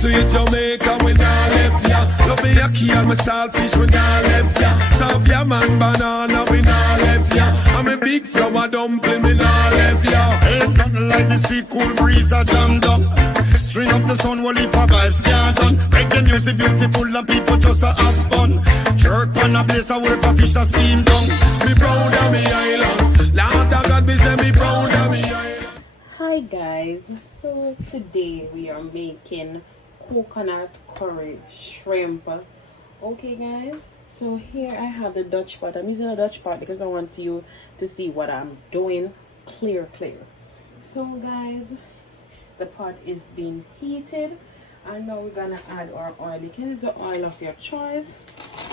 Sweet Jamaica, we nah left ya. Love me yaki and my saltfish, we nah left ya. Savia man banana, we nah left ya. I'm a big flower dumpling, we nah left ya. Ain't nothing like the sweet cool breeze a jammed up. String up the sun, while it vibes can't done. Reggae music beautiful and people just a have fun. Jerk on a place, I work a fish a steam down. Me proud of me island. Lord of God, me say me proud of me island. Hi guys, so today we are making coconut curry shrimp. Okay guys, so here I have the Dutch pot. I'm using a Dutch pot because I want you to see what I'm doing clear. So guys, the pot is being heated and now we're gonna add our oil. You can use the oil of your choice,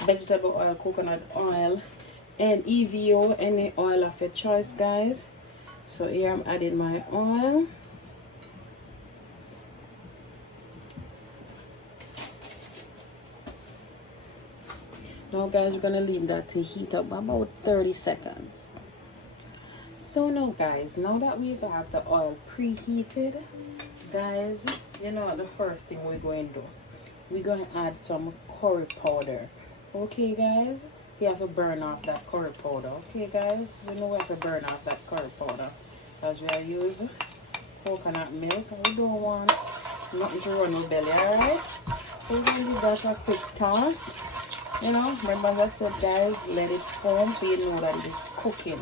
vegetable oil, coconut oil, and EVO, any oil of your choice guys. So here I'm adding my oil. Now guys, we're gonna leave that to heat up about 30 seconds. So now guys, now that we've have the oil preheated, guys, you know what the first thing we're going to do? We're going to add some curry powder. Okay guys, we have to burn off that curry powder. Okay guys, we know we have to burn off that curry powder because we are using coconut milk and we don't want nothing to run with belly. Alright, so we're going to give that a quick toss. You know, remember as I said guys, let it foam so you know that it is cooking.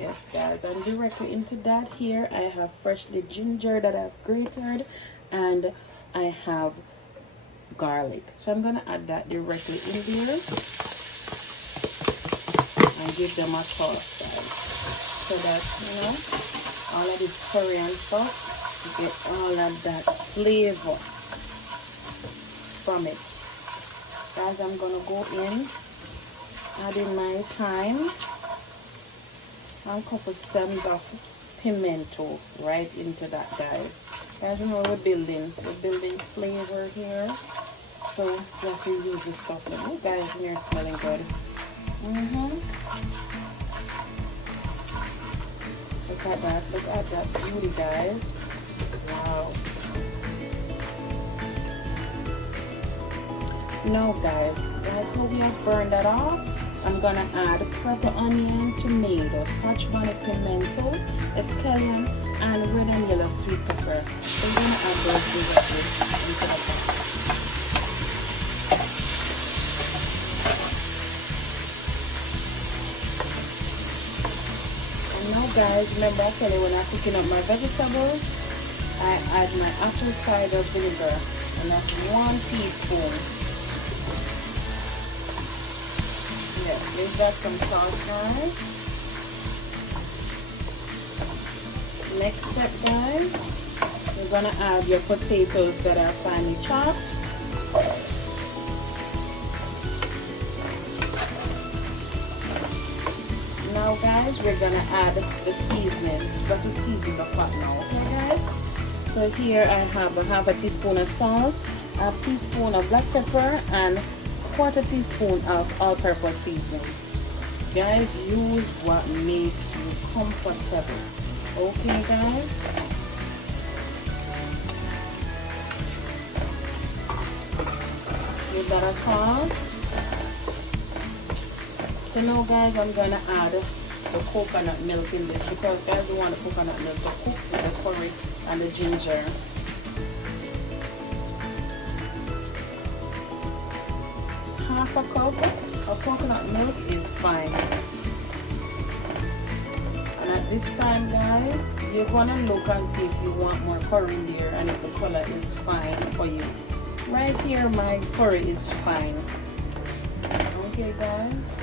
Yes guys, and directly into that here I have freshly ginger that I've grated and I have garlic. So I'm gonna add that directly in there and give them a toss guys, so that you know all of this curry and stuff, you get all of that flavor from it. Guys, I'm gonna go in, adding my thyme and a couple stems of pimento right into that guys. Guys, remember we're building flavor here, so you have to use the stuff. Oh guys, you're smelling good. Look at that beauty guys. Wow. Now guys, how we have burned that off, I'm gonna add purple onion, tomato, scotch bonnet pimento, escallion, and red and yellow sweet pepper. So I'm gonna add those directly into the pot. And now guys, remember I tell you when I'm cooking up my vegetables, I add my apple cider vinegar, and that's 1 teaspoon. Yeah, leave that some salt guys. Next step guys, you're gonna add your potatoes that are finely chopped. Now guys, we're gonna add the seasoning. You've got to season the pot now, okay guys? So here I have a half a teaspoon of salt, a teaspoon of black pepper, and 1/4 teaspoon of all-purpose seasoning. Guys, use what makes you comfortable. Okay guys? Give that a toss. So now guys, I'm gonna add the coconut milk in this because guys, we want the coconut milk to cook with the curry and the ginger. Half a cup of coconut milk is fine. And at this time guys, you're gonna look and see if you want more curry in there and if the color is fine for you. Right here my curry is fine. Okay guys.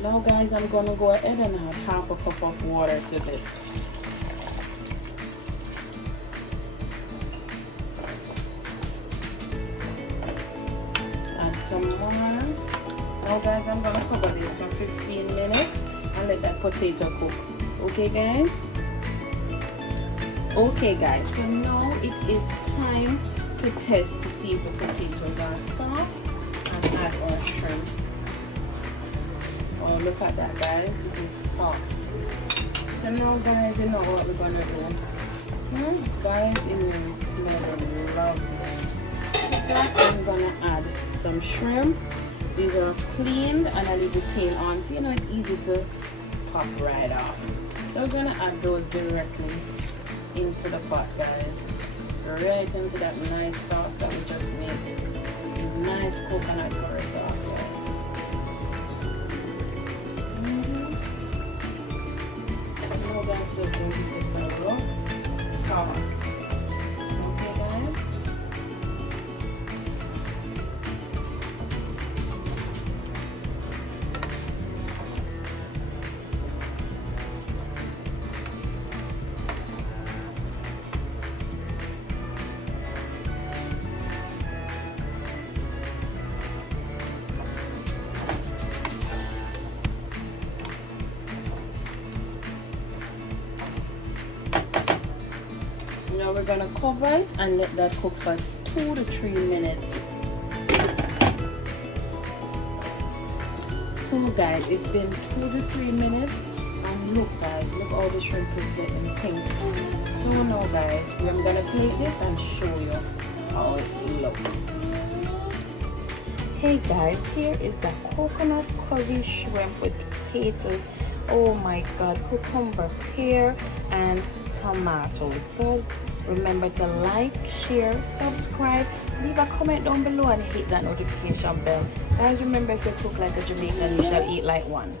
Now guys, I'm gonna go ahead and add half a cup of water to this. Add some more. Now guys, I'm gonna cover this for 15 minutes and let that potato cook. Okay guys? Okay guys, so now it is time to test to see if the potatoes are soft and add our shrimp. Oh, look at that guys, it is soft. So now guys, you know what we're gonna do. Guys, it is smelling lovely. I'm gonna add some shrimp. These are cleaned and I leave the tail on, so you know it's easy to pop right off. So we're gonna add those directly into the pot, guys. Right into that nice sauce that we just made. Nice coconut curry sauce, guys. Now guys, just going to give this a rough toss. Okay guys? Now we're gonna cover it and let that cook for 2 to 3 minutes. So guys, it's been 2 to 3 minutes and look guys, look all the shrimp is getting pink. So now guys, I'm gonna plate this and show you how it looks. Hey guys, here is the coconut curry shrimp with potatoes. Oh my god, cucumber, pear and tomatoes. Guys, remember to like, share, subscribe, leave a comment down below and hit that notification bell. Guys, remember, if you cook like a Jamaican, you shall eat like one.